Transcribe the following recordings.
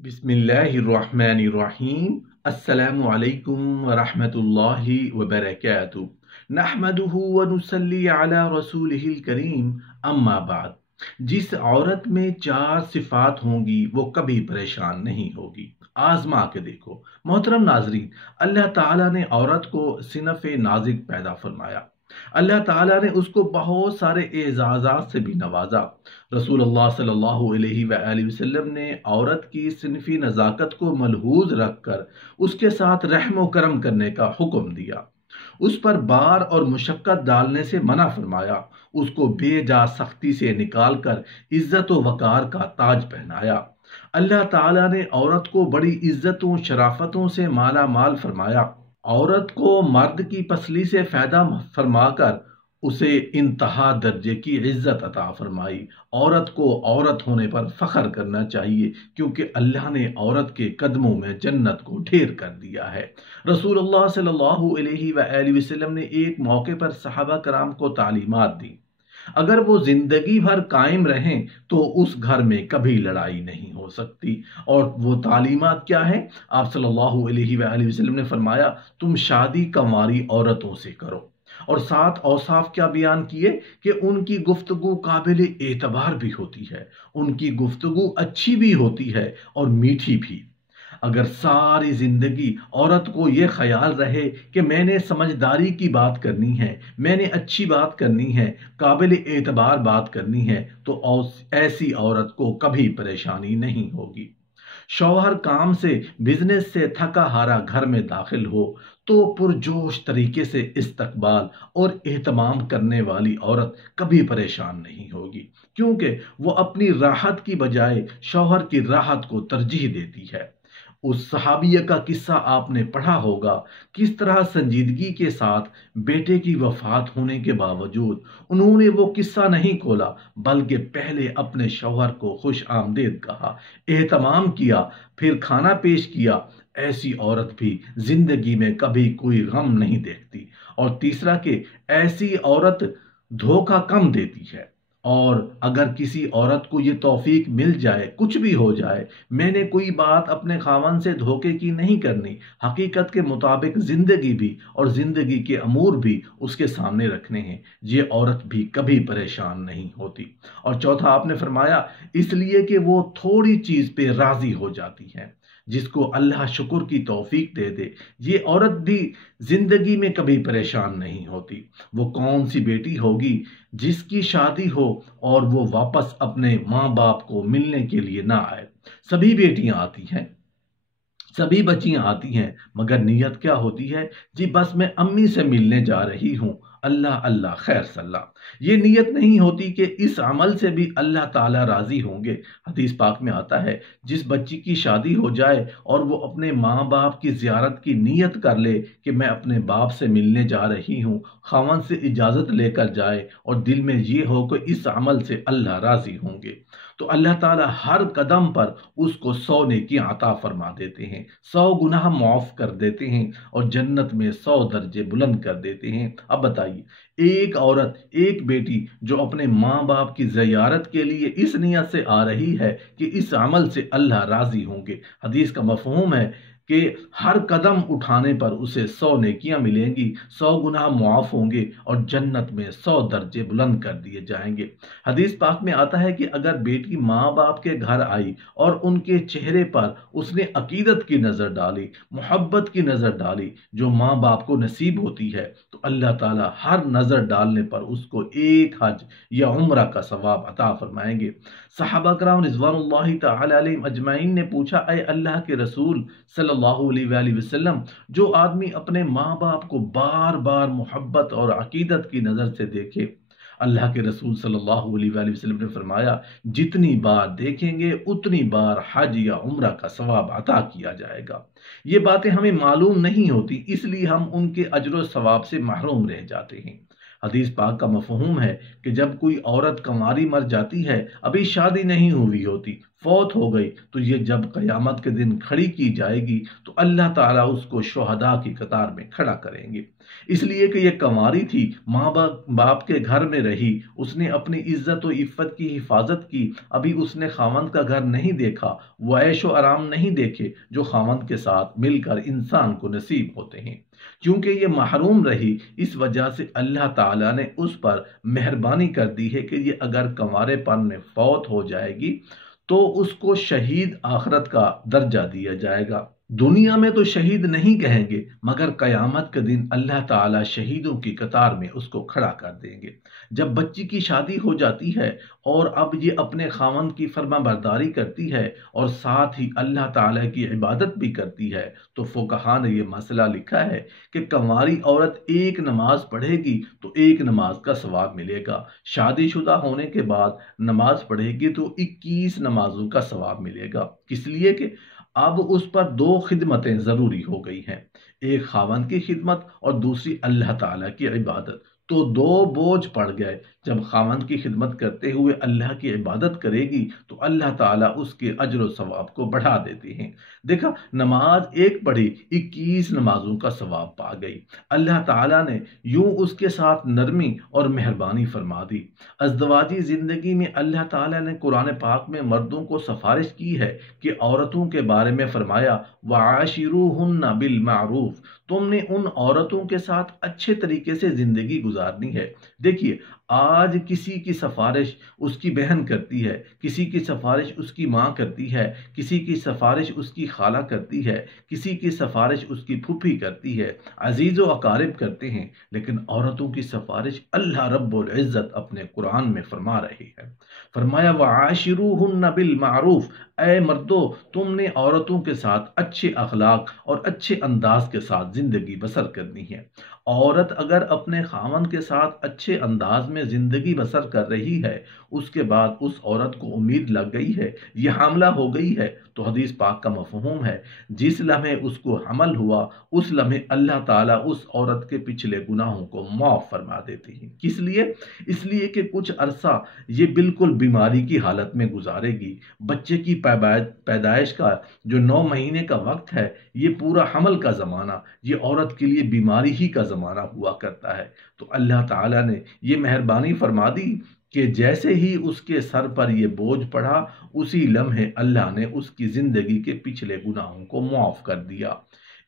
बिस्मिल्लाहिर्रहमानिर्रहीम। अस्सलामु अलैकुम वरहमतुल्लाहि वबरकातुहू। नहमदुहु व नुसल्ली अला रसूलिहिल करीम। अम्मा बाद। जिस औरत में चार सिफात होंगी वो कभी परेशान नहीं होगी। आजमा के देखो। मोहतरम नाजरीन, अल्लाह ताला ने औरत को सिनफ़ नाजिक पैदा फरमाया। अल्लाह ताला ने उसको बहुत सारे एजाज़ात से भी नवाजा। रसूलुल्लाह सल्लल्लाहु अलैहि वसल्लम ने औरत की सिनफी नज़ाकत को मलहूज रखकर उसके साथ रहम व करम करने का हुक्म दिया। उस पर बार और मुशक्कत डालने से मना फरमाया। उसको बेजा सख्ती से निकाल कर इज्जत व वकार का ताज पहनाया। अल्लाह ताला ने औरत को बड़ी इज्जतों शराफतों से माला माल फरमाया। औरत को मर्द की पसली से फायदा फरमाकर उसे इंतहा दर्जे की इज्जत अता फरमाई। औरत को औरत होने पर फख्र करना चाहिए, क्योंकि अल्लाह ने औरत के कदमों में जन्नत को ढेर कर दिया है। रसूलुल्लाह सल्लल्लाहु अलैहि वसल्लम ने एक मौके पर सहाबा कराम को तालीमात दी। अगर वो जिंदगी भर कायम रहें तो उस घर में कभी लड़ाई नहीं हो सकती। और वो तालीमात क्या है? आप सल्लल्लाहु अलैहि वसल्लम ने फरमाया, तुम शादी कंवारी औरतों से करो। और सात औसाफ क्या बयान किए कि उनकी गुफ्तगू काबिल एतबार भी होती है, उनकी गुफ्तगू अच्छी भी होती है और मीठी भी। अगर सारी जिंदगी औरत को ये ख्याल रहे कि मैंने समझदारी की बात करनी है, मैंने अच्छी बात करनी है, काबिल एतबार बात करनी है, तो ऐसी औरत को कभी परेशानी नहीं होगी। शौहर काम से बिजनेस से थका हारा घर में दाखिल हो तो पुरजोश तरीके से इस्तकबाल और एहतमाम करने वाली औरत कभी परेशान नहीं होगी, क्योंकि वो अपनी राहत की बजाय शौहर की राहत को तरजीह देती है। उस सहाबिया का किस्सा आपने पढ़ा होगा, किस तरह संजीदगी के साथ बेटे की वफात होने के बावजूद उन्होंने वो किस्सा नहीं खोला, बल्कि पहले अपने शौहर को खुश आमदीद कहा, एहतमाम किया, फिर खाना पेश किया। ऐसी औरत भी जिंदगी में कभी कोई गम नहीं देखती। और तीसरा कि ऐसी औरत धोखा कम देती है। और अगर किसी औरत को ये तौफीक मिल जाए, कुछ भी हो जाए, मैंने कोई बात अपने खावन से धोखे की नहीं करनी, हकीकत के मुताबिक जिंदगी भी और जिंदगी के अमूर भी उसके सामने रखने हैं, ये औरत भी कभी परेशान नहीं होती। और चौथा आपने फरमाया, इसलिए कि वो थोड़ी चीज पे राजी हो जाती है। जिसको अल्लाह शुक्र की तौफीक दे दे, ये औरत भी जिंदगी में कभी परेशान नहीं होती। वो कौन सी बेटी होगी जिसकी शादी हो और वो वापस अपने माँ बाप को मिलने के लिए ना आए? सभी बेटियां आती हैं, सभी बच्चियां आती हैं, मगर नीयत क्या होती है? जी बस मैं अम्मी से मिलने जा रही हूँ, अल्लाह अल्लाह खैर सल्लाह। ये नीयत नहीं होती कि इस अमल से भी अल्लाह ताला राजी होंगे। हदीस पाक में आता है, जिस बच्ची की शादी हो जाए और वो अपने माँ बाप की जियारत की नीयत कर ले कि मैं अपने बाप से मिलने जा रही हूँ, खावन से इजाज़त लेकर जाए और दिल में ये हो कि इस अमल से अल्लाह राजी होंगे, तो अल्लाह ताला हर कदम पर उसको 100 नेकियां अता फरमा देते हैं, 100 गुनाह माफ कर देते हैं और जन्नत में 100 दर्जे बुलंद कर देते हैं। अब बताइए, एक औरत, एक बेटी जो अपने माँ बाप की ज़ियारत के लिए इस नियत से आ रही है कि इस अमल से अल्लाह राजी होंगे, हदीस का मफहूम है कि हर कदम उठाने पर उसे 100 नेकियां मिलेंगी, 100 गुनाह मुआफ होंगे और जन्नत में 100 दर्जे बुलंद कर दिए जाएंगे। हदीस पाक में आता है कि अगर बेटी माँ बाप के घर आई और उनके चेहरे पर उसने अकीदत की नज़र डाली, मोहब्बत की नज़र डाली, जो माँ बाप को नसीब होती है, तो अल्लाह ताला हर नज़र डालने पर उसको एक हज या उम्रा का सवाब अता फरमाएंगे। सहाबा कराम रिज़वानुल्लाहि तआला अलैहिम अजमाइन ने पूछा, अय अल्लाह के रसूल सल्लल्लाहु अलैहि वसल्लम, जो आदमी अपने माँ बाप को बार बार मोहब्बत और अकीदत की नज़र से देखे? अल्लाह के रसूल सल्लल्लाहु अलैहि वसल्लम ने फरमाया, जितनी बार देखेंगे उतनी बार हज या उम्रा का सवाब अता किया जाएगा। ये बातें हमें मालूम नहीं होती, इसलिए हम उनके अजर सवाब से महरूम रह जाते हैं। हदीस पाक का मफहूम है कि जब कोई औरत कंवारी मर जाती है, अभी शादी नहीं हुई होती, فوت ہو گئی تو یہ جب قیامت کے دن کھڑی کی جائے گی تو اللہ تعالیٰ اس کو شہداء کی قطار میں کھڑا کریں گے۔ اس لیے کہ یہ کنواری تھی، ماں باپ کے گھر میں رہی، اس نے اپنی عزت و عفت کی حفاظت کی، ابھی اس نے خاوند کا گھر نہیں دیکھا، وہ عیش و آرام نہیں دیکھے جو خاوند کے ساتھ مل کر انسان کو نصیب ہوتے ہیں۔ کیونکہ یہ محروم رہی، اس وجہ سے اللہ تعالیٰ نے اس پر مہربانی کر دی ہے کہ یہ اگر کنوارے پن میں فوت ہو جائے گی تو اس کو شہید آخرت کا درجہ دیا جائے گا۔ دنیا میں تو شہید نہیں کہیں گے، مگر قیامت کے دن اللہ تعالیٰ شہیدوں کی قطار میں اس کو کھڑا کر دیں گے۔ جب بچی کی شادی ہو جاتی ہے اور اب یہ اپنے خاوند کی فرما برداری کرتی ہے اور ساتھ ہی اللہ تعالیٰ کی عبادت بھی کرتی ہے، تو فقہا نے یہ مسئلہ لکھا ہے کہ کنواری عورت ایک نماز پڑھے گی تو ایک نماز کا ثواب ملے گا، شادی شدہ ہونے کے بعد نماز پڑھے گی تو 21 نمازوں کا ثواب ملے گا۔ کس لیے کہ اب اس پر دو خدمتیں ضروری ہو گئی ہیں، ایک خاوند کی خدمت اور دوسری اللہ تعالیٰ کی عبادت، تو دو بوجھ پڑ گئے۔ جب خاوند کی خدمت کرتے ہوئے اللہ کی عبادت کرے گی تو اللہ تعالیٰ اس کے اجر و ثواب کو بڑھا دیتے ہیں۔ دیکھا، نماز ایک پڑھی 21 نمازوں کا ثواب پا گئی۔ اللہ تعالیٰ نے یوں اس کے ساتھ نرمی اور مہربانی فرما دی۔ ازدواجی زندگی میں اللہ تعالیٰ نے قرآن پاک میں مردوں کو سفارش کی ہے کہ عورتوں کے بارے میں فرمایا وَعَاشِرُوهُنَّ بِالْمَعْرُوفِ، تم نے ان عورتوں کے ساتھ اچھے طریقے سے زندگی گزارنی ہے۔ دیکھیے، آج کسی کی سفارش اس کی بہن کرتی ہے، کسی کی سفارش اس کی ماں کرتی ہے، کسی کی سفارش اس کی خالہ کرتی ہے، کسی کی سفارش اس کی پھوپھی کرتی ہے، عزیز و اقارب کرتے ہیں، لیکن عورتوں کی سفارش اللہ رب العزت اپنے قرآن میں فرما رہی ہے۔ فرمایا وَعَاشِرُوهُنَّ بِالْمَعْرُوفِ، اے مردو، تم نے عورتوں کے ساتھ اچھے اخلاق اور اچھے انداز کے ساتھ زندگی بسر کرنی ہے۔ عورت اگر اپنے خاوند کے ساتھ اچھے انداز میں زندگی بسر کر رہی ہے، اس کے بعد اس عورت کو امید لگ گئی ہے، یہ حاملہ ہو گئی ہے، تو حدیث پاک کا مفہوم ہے جس لمحے اس کو حمل ہوا اس لمحے اللہ تعالیٰ اس عورت کے پچھلے گناہوں کو معاف فرما دیتے ہیں۔ کس لیے؟ اس لیے کہ کچھ عرصہ یہ بالکل بیماری کی حالت میں گزارے گی۔ بچے کی پیدائش کا جو 9 مہینے کا وقت ہے، یہ پورا حمل کا زمانہ یہ عورت کے لیے بیماری ہی کا زمانہ ہوا کرتا ہے۔ تو اللہ تعالیٰ نے یہ مہربانی فرما دی کہ جیسے ہی اس کے سر پر یہ بوجھ پڑا، اسی لمحے اللہ نے اس کی زندگی کے پچھلے گناہوں کو معاف کر دیا۔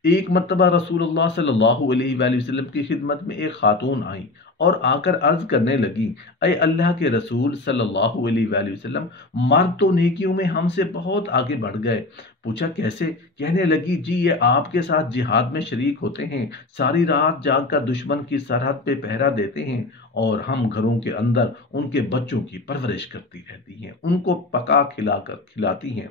ایک مرتبہ رسول اللہ صلی اللہ علیہ وآلہ وسلم کی خدمت میں ایک خاتون آئی اور آ کر عرض کرنے لگی، اے اللہ کے رسول صلی اللہ علیہ وآلہ وسلم، مرد تو نیکیوں میں ہم سے بہت آگے بڑھ گئے۔ پوچھا کیسے؟ کہنے لگی، جی یہ آپ کے ساتھ جہاد میں شریک ہوتے ہیں، ساری رات جاگ کر دشمن کی سرحد پہ پہرا دیتے ہیں، اور ہم گھروں کے اندر ان کے بچوں کی پرورش کرتی رہتی ہیں، ان کو پکا کھلا کر کھلاتی ہیں۔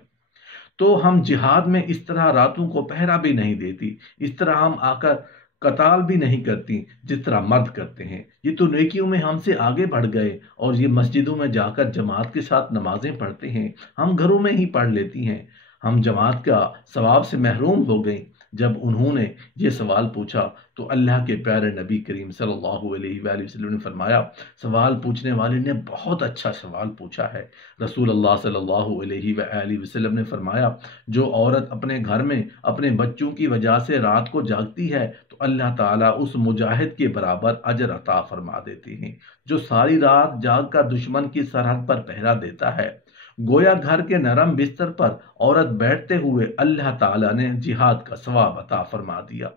تو ہم جہاد میں اس طرح راتوں کو پہرا بھی نہیں دیتی، اس طرح ہم آ کر قتال بھی نہیں کرتی جس طرح مرد کرتے ہیں۔ یہ تو نیکیوں میں ہم سے آگے بڑھ گئے اور یہ مسجدوں میں جا کر جماعت کے ساتھ نمازیں پڑھتے ہیں، ہم گھروں میں ہی پڑھ لیتی ہیں، ہم جماعت کا ثواب سے محروم ہو گئیں۔ جب انہوں نے یہ سوال پوچھا تو اللہ کے پیارے نبی کریم صلی اللہ علیہ وآلہ وسلم نے فرمایا، سوال پوچھنے والے نے بہت اچھا سوال پوچھا ہے۔ رسول اللہ صلی اللہ علیہ وآلہ وسلم نے فرمایا، جو عورت اپنے گھر میں اپنے بچوں کی وجہ سے رات کو جاگتی ہے تو اللہ تعالیٰ اس مجاہد کے برابر اجر عطا فرما دیتے ہیں جو ساری رات جاگ کر دشمن کی سرحد پر پہرا دیتا ہے۔ گویا گھر کے نرم بستر پر عورت بیٹھتے ہوئے اللہ تعالیٰ نے جہاد کا ثواب عطا فرما دیا۔